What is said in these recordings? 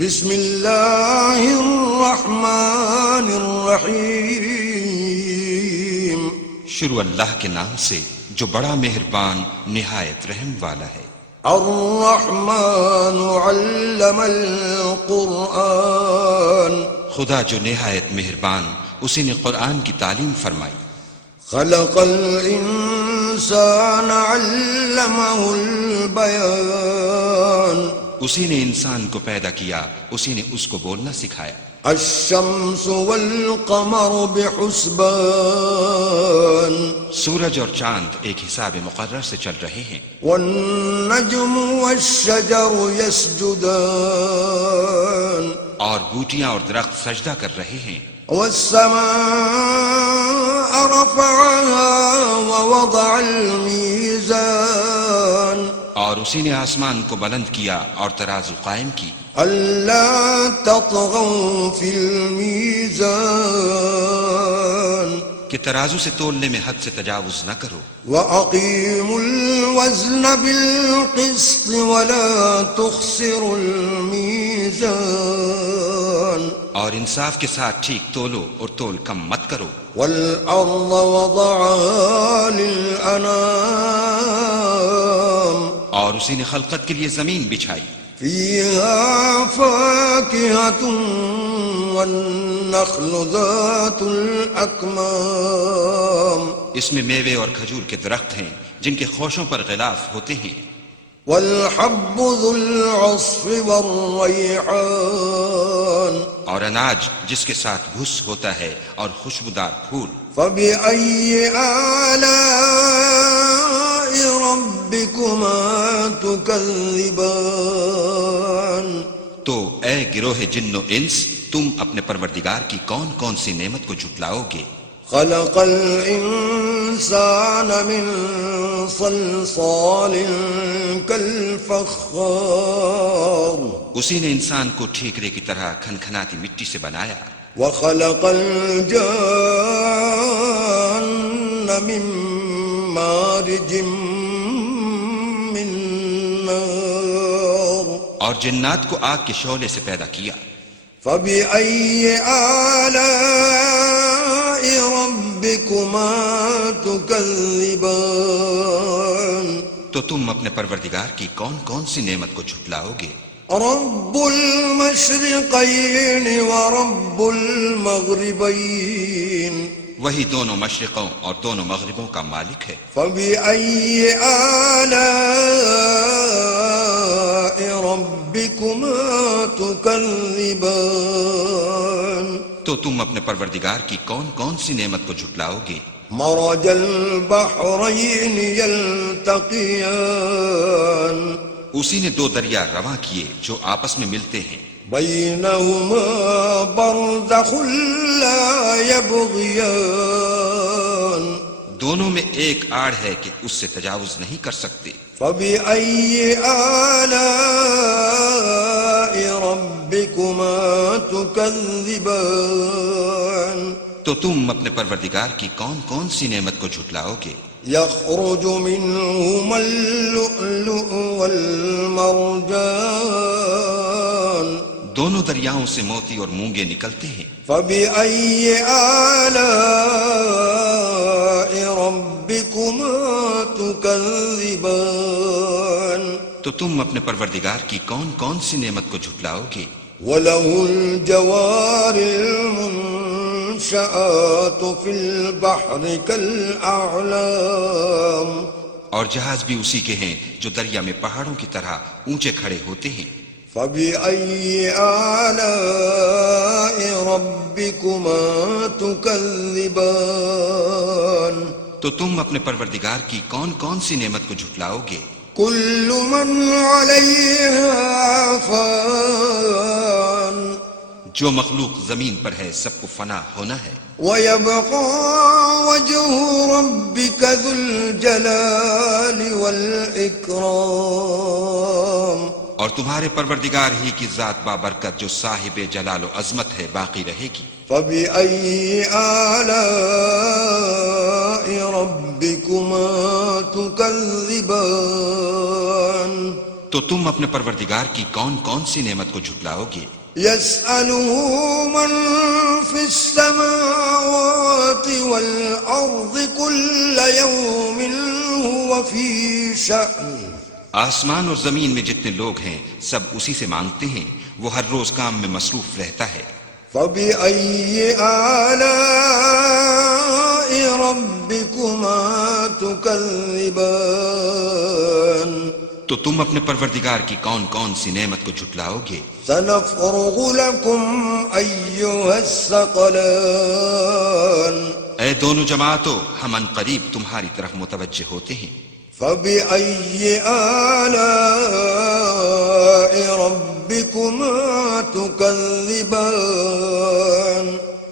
بسم اللہ الرحمن الرحیم، شروع اللہ کے نام سے جو بڑا مہربان نہایت رحم والا ہے۔ الرحمن علم القرآن، خدا جو نہایت مہربان اسی نے قرآن کی تعلیم فرمائی۔ خلق الانسان علمہ البیان، اسی نے انسان کو پیدا کیا، اسی نے اس کو بولنا سکھایا۔ الشمس والقمر بحسبان، سورج اور چاند ایک حساب مقرر سے چل رہے ہیں۔ والنجم والشجر يسجدان، اور بوٹیاں اور درخت سجدہ کر رہے ہیں۔ والسماء رفعها ووضع الميزان، اور اسی نے آسمان کو بلند کیا اور ترازو قائم کی۔ ألا تطغوا في الميزان، کہ ترازو سے تولنے میں حد سے تجاوز نہ کرو۔ وأقيموا الوزن بالقسط ولا تخسروا الميزان، اور انصاف کے ساتھ ٹھیک تولو اور تول کم مت کرو۔ والأرض وضعها للأنام، اور اسی نے خلقت کے لیے زمین بچھائی۔ فيها فاكهة والنخل ذات الأكمام، اس میں میوے اور کھجور کے درخت ہیں جن کے خوشوں پر غلاف ہوتے ہیں۔ والحب ذو العصف والريحان، اور اناج جس کے ساتھ بھس ہوتا ہے اور خوشبودار پھول۔ فبأي آلاء ربكما تكذبان، تو اے گروہ جن و انس، تم اپنے پروردگار کی کون کون سی نعمت کو جھٹلاؤ گے؟ خلق الإنسان من صلصال كالفخار، اسی نے انسان کو ٹھیکرے کی طرح کھنکھناتی مٹی سے بنایا۔ وخلق الجان من مارج من نار، اور جنات کو آگ کے شعلے سے پیدا کیا۔ فبأي آلاء ربكما تكذبان، تو تم اپنے پروردگار کی کون کون سی نعمت کو جھٹلاؤ گے؟ رب المشرقين ورب المغربين، وہی دونوں مشرقوں اور دونوں مغربوں کا مالک ہے۔ فبأي آلاء ربكما تكذبان، تو تم اپنے پروردگار کی کون کون سی نعمت کو جھٹلاؤ گے؟ مرج البحرين يلتقيان، اسی نے دو دریا رواں کیے جو آپس میں ملتے ہیں۔ بينهما برزخ لا يبغيان، دونوں میں ایک آڑ ہے کہ اس سے تجاوز نہیں کر سکتے۔ فبأي آلاء ربكما تكذبان، تو تم اپنے پروردگار کی کون کون سی نعمت کو جھٹلاؤ گے؟ يخرج منهما اللؤلؤ والمرجان، دونوں دریاؤں سے موتی اور مونگے نکلتے ہیں۔ فبأي آلاء ربكما تكذبان، تو تم اپنے پروردگار کی کون کون سی نعمت کو جھٹلاؤ گے؟ وله الجوار المنشآت في البحر كالأعلام، اور جہاز بھی اسی کے ہیں جو دریا میں پہاڑوں کی طرح اونچے کھڑے ہوتے ہیں۔ فبأي آلاء ربكما تكذبان، تو تم اپنے پروردگار کی کون کون سی نعمت کو جھٹلاؤ گے؟ كل من عليها فان، جو مخلوق زمین پر ہے سب کو فنا ہونا ہے۔ ويبقى وجه ربك ذو الجلال والإكرام، اور تمہارے پروردگار ہی کی ذات بابرکت جو صاحب جلال و عظمت ہے باقی رہے گی۔ فبأي آلاء ربكما تكذبان، تو تم اپنے پروردگار کی کون کون سی نعمت کو جھٹلاؤ گے؟ يسأله من في السماوات والأرض كل يوم هو في شأن آسمان اور زمین میں جتنے لوگ ہیں سب اسی سے مانگتے ہیں، وہ ہر روز کام میں مصروف رہتا ہے۔ فبأي آلاء ربكما تكذبان تو تم اپنے پروردگار کی کون کون سی نعمت کو جھٹلاؤ گے؟ سنفرغ لكم أيها الثقلان اے دونوں جماعتوں، ہم ان قریب تمہاری طرف متوجہ ہوتے ہیں۔ فبأي آلاء ربكما تكذبان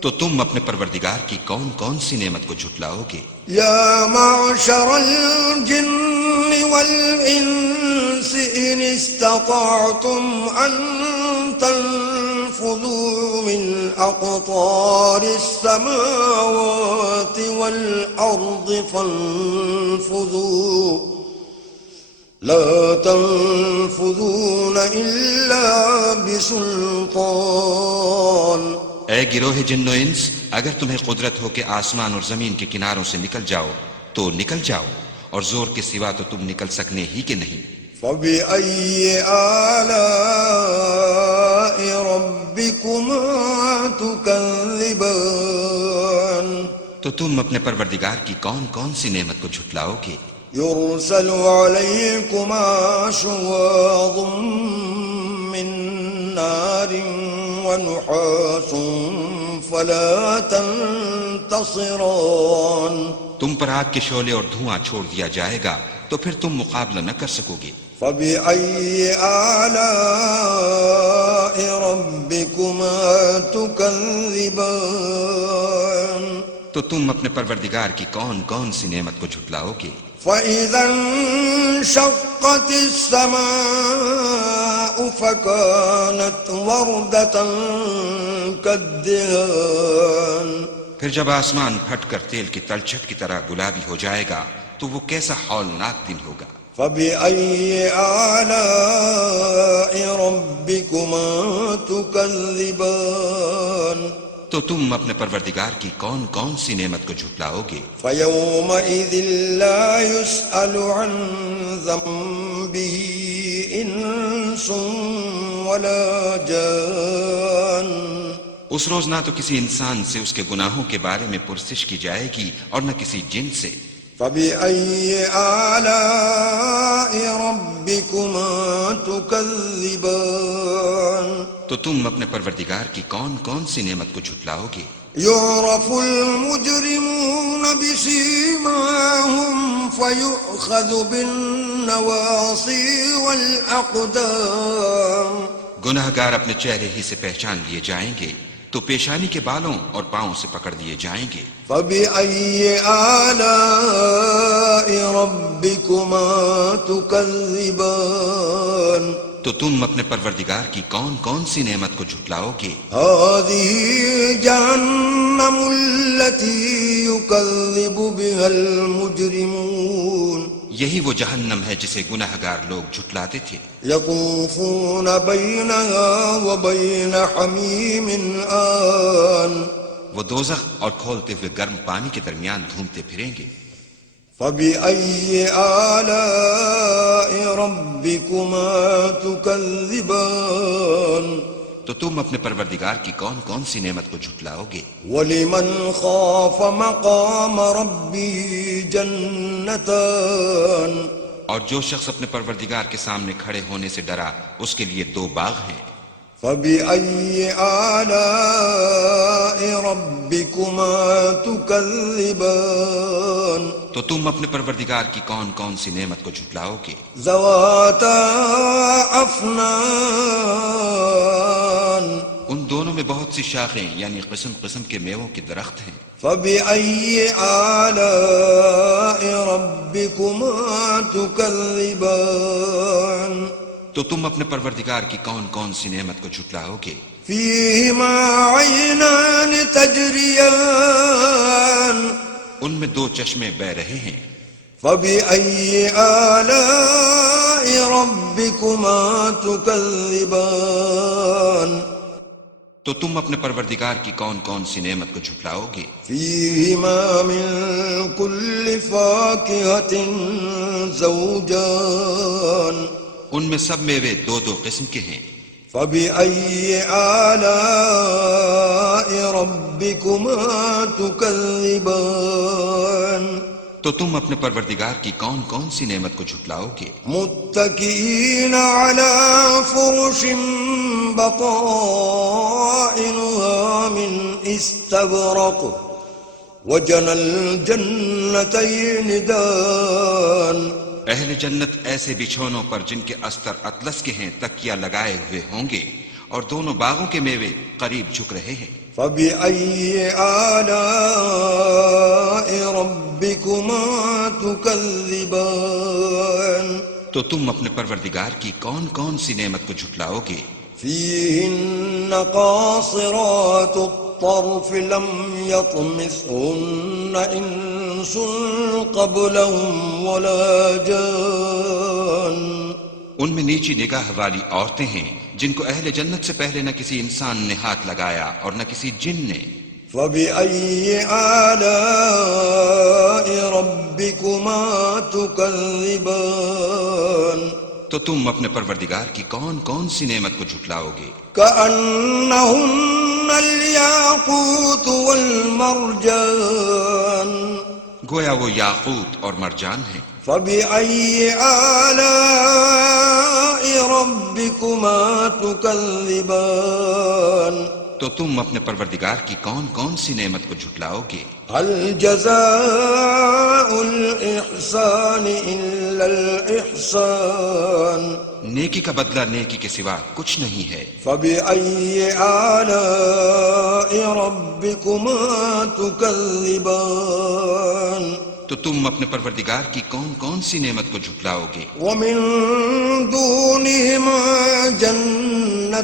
تو تم اپنے پروردگار کی کون کون سی نعمت کو جھٹلاؤ گے؟ يا معشر الجن والإنس إن استطعتم أن تنفذوا من أقطار السماوات والأرض فانفذوا لا تنفذون إلا بسلطان اے گروہ جن و انس، اگر تمہیں قدرت ہو کہ آسمان اور زمین کے کناروں سے نکل جاؤ تو نکل جاؤ، اور زور کے سوا تو تم نکل سکنے ہی کہ نہیں۔ فبأي آلاء ربكما تكذبان تو تم اپنے پروردگار کی کون کون سی نعمت کو جھٹلاؤ گے؟ يرسل عليكما شواظ من نار ونحاس فلا تنتصران تم پر آگ کے شعلے اور دھواں چھوڑ دیا جائے گا تو پھر تم مقابلہ نہ کر سکو گے۔ فبأي آلاء ربكما تكذبان تو تم اپنے پروردگار کی کون کون سی نعمت کو جھٹلاؤ گے؟ فإذا انشقت السماء فكانت وردة كالدهان پھر جب آسمان پھٹ کر تیل کی تلچھٹ کی طرح گلابی ہو جائے گا تو وہ کیسا ہولناک دن ہوگا۔ فبأي آلاء ربكما تكذبان تو تم اپنے پروردگار کی کون کون سی نعمت کو جھٹلاؤ گے؟ فيومئذ لا يسأل عن ذنبه إنس ولا جان اس روز نہ تو کسی انسان سے اس کے گناہوں کے بارے میں پرسش کی جائے گی اور نہ کسی جن سے۔ فبأي آلاء ربكما تكذبان تو تم اپنے پروردگار کی کون کون سی نعمت کو جھٹلاؤ گے؟ يعرف المجرمون بسيماهم فيؤخذ بالنواصي والأقدام گناہ گار اپنے چہرے ہی سے پہچان لیے جائیں گے تو پیشانی کے بالوں اور پاؤں سے پکڑ لیے جائیں گے۔ فبأي آلاء ربكما تكذبان تو تم اپنے پروردگار کی کون کون سی نعمت کو جھٹلاؤ گے؟ هذه جهنم التي يكذب بها المجرمون یہی وہ جہنم ہے جسے گناہ گار لوگ جھٹلاتے تھے۔ يطوفون بينها وبين حميم آن وہ دوزخ اور کھولتے ہوئے گرم پانی کے درمیان گھومتے پھریں گے۔ فبأي آلاء ربكما تكذبان تو تم اپنے پروردگار کی کون کون سی نعمت کو جھٹلاؤ گے؟ ولمن خاف مقام ربه جنتان اور جو شخص اپنے پروردگار کے سامنے کھڑے ہونے سے ڈرا اس کے لیے دو باغ ہیں۔ فبأي آلاء ربكما تكذبان تو تم اپنے پروردگار کی کون کون سی نعمت کو جھٹلاؤ گے؟ ذواتا افنان ان دونوں میں بہت سی شاخیں یعنی قسم قسم کے میووں کے درخت ہیں۔ فبأي آلاء ربكما تكذبان تو تم اپنے پروردگار کی کون کون سی نعمت کو جھٹلاؤ گے؟ فيهما عينان تجريان ان میں دو چشمے بہ رہے ہیں۔ فبأي آلاء ربكما تكذبان تو تم اپنے پروردگار کی کون کون سی نعمت کو جھٹلاؤ گے؟ فيهما من كل فاكهة زوجان ان میں سب میوے دو دو قسم کے ہیں۔ فبأي آلاء ربكما تكذبان تو تم اپنے پروردگار کی کون کون سی نعمت کو جھٹلاؤ گے؟ متكئين على فرش بطائنها من استبرق وجنى الجنتين دان اہل جنت ایسے بچھونوں پر جن کے استر اطلس کے ہیں تکیہ لگائے ہوئے ہوں گے، اور دونوں باغوں کے میوے قریب جھک رہے ہیں۔ فبأي آلاء ربكما تكذبان تو تم اپنے پروردگار کی کون کون سی نعمت کو جھٹلاؤ گے؟ فيهن قاصرات الطرف لم يطمثهن إنس قبلهم ولا جان ان میں نیچی نگاہ والی عورتیں ہیں جن کو اہل جنت سے پہلے نہ کسی انسان نے ہاتھ لگایا اور نہ کسی جن نے۔ فبأي آلاء ربكما تكذبان تو تم اپنے پروردگار کی کون کون سی نعمت کو جھٹلاؤ گے؟ كأنهن الياقوت والمرجان گویا وہ یاقوت اور مرجان ہیں۔ فبأي آلاء ربكما تكذبان تو تم اپنے پروردگار کی کون کون سی نعمت کو جھٹلاؤ گے؟ هل جزاء الإحسان إلا الإحسان نیکی کا بدلہ نیکی کے سوا کچھ نہیں ہے۔ فبأي آلاء ربكما تكذبان تو تم اپنے پروردگار کی کون کون سی نعمت کو جھٹلاؤ گے؟ ومن دونهما جنتان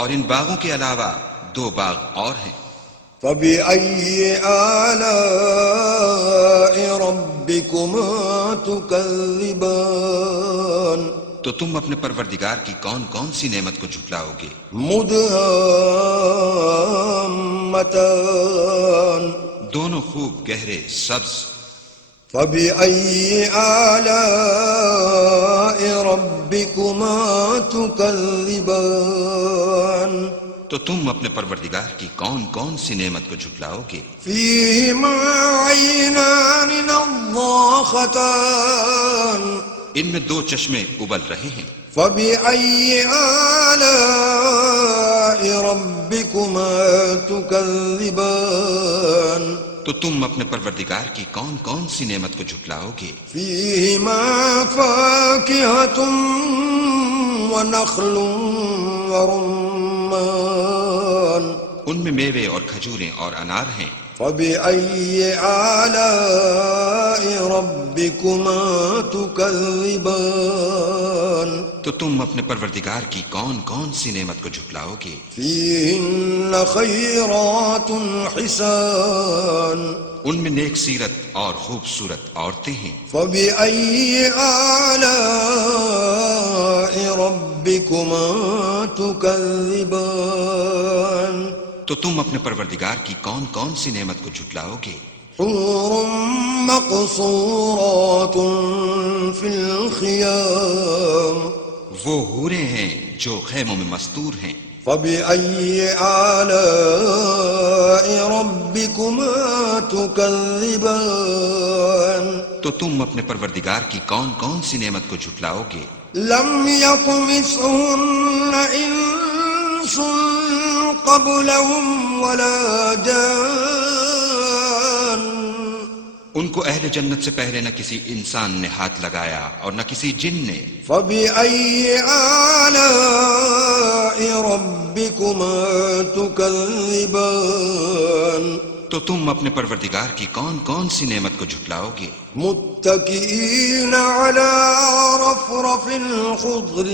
اور ان باغوں کے علاوہ دو باغ اور ہیں۔ فبأي آلاء ربكما تكذبان تو تم اپنے پروردگار کی کون کون سی نعمت کو جھٹلاؤ گے؟ مدهامتان دونوں خوب گہرے سبز۔ فبأي آلاء ربكما تكذبان تو تم اپنے پروردگار کی کون کون سی نعمت کو جھٹلاؤ گے؟ فيهما عينان نضاختان ان میں دو چشمے ابل رہے ہیں۔ فبأي آلاء ربكما تكذبان تو تم اپنے پروردگار کی کون کون سی نعمت کو جھٹلاؤ گے؟ فيهما فاكهة ونخل ورمان ان میں میوے اور کھجوریں اور انار ہیں۔ فبأي آلاء ربكما تكذبان تو تم اپنے پروردگار کی کون کون سی نعمت کو جھٹلاؤ گے؟ فيهن خيرات حسان ان میں نیک سیرت اور خوبصورت عورتیں ہیں۔ فبأي آلاء ربكما تكذبان تو تم اپنے پروردگار کی کون کون سی نعمت کو جھٹلاؤ گے؟ حور مقصورات في الخيام وہ حوریں ہیں جو خیموں میں مستور ہیں۔ فبأي آلاء ربكما تكذبان تو تم اپنے پروردگار کی کون کون سی نعمت کو جھٹلاؤ گے؟ لم يطمثهن إنس قبلهم ولا جان ان کو اہل جنت سے پہلے نہ کسی انسان نے ہاتھ لگایا اور نہ کسی جن نے۔ فبأي آلاء ربكما تكذبان تو تم اپنے پروردگار کی کون کون سی نعمت کو جھٹلاؤ گے؟ متكئين على رفرف خضر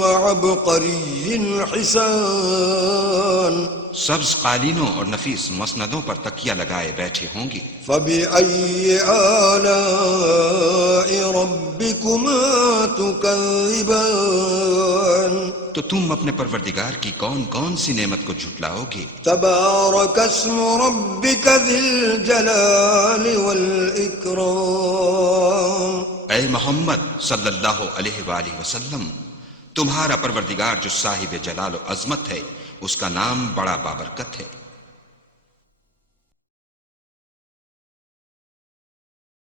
وعبقري حسان سبز قالینوں اور نفیس مسندوں پر تکیہ لگائے بیٹھے ہوں گے۔ فبأي آلاء ربكما تكذبان تو تم اپنے پروردگار کی کون کون سی نعمت کو جھٹلاؤ گے؟ تبارك اسم ربك ذي الجلال والإكرام اے محمد صلی اللہ علیہ وآلہ وسلم، تمہارا پروردگار جو صاحب جلال و عظمت ہے، اس کا نام بڑا بابرکت ہے۔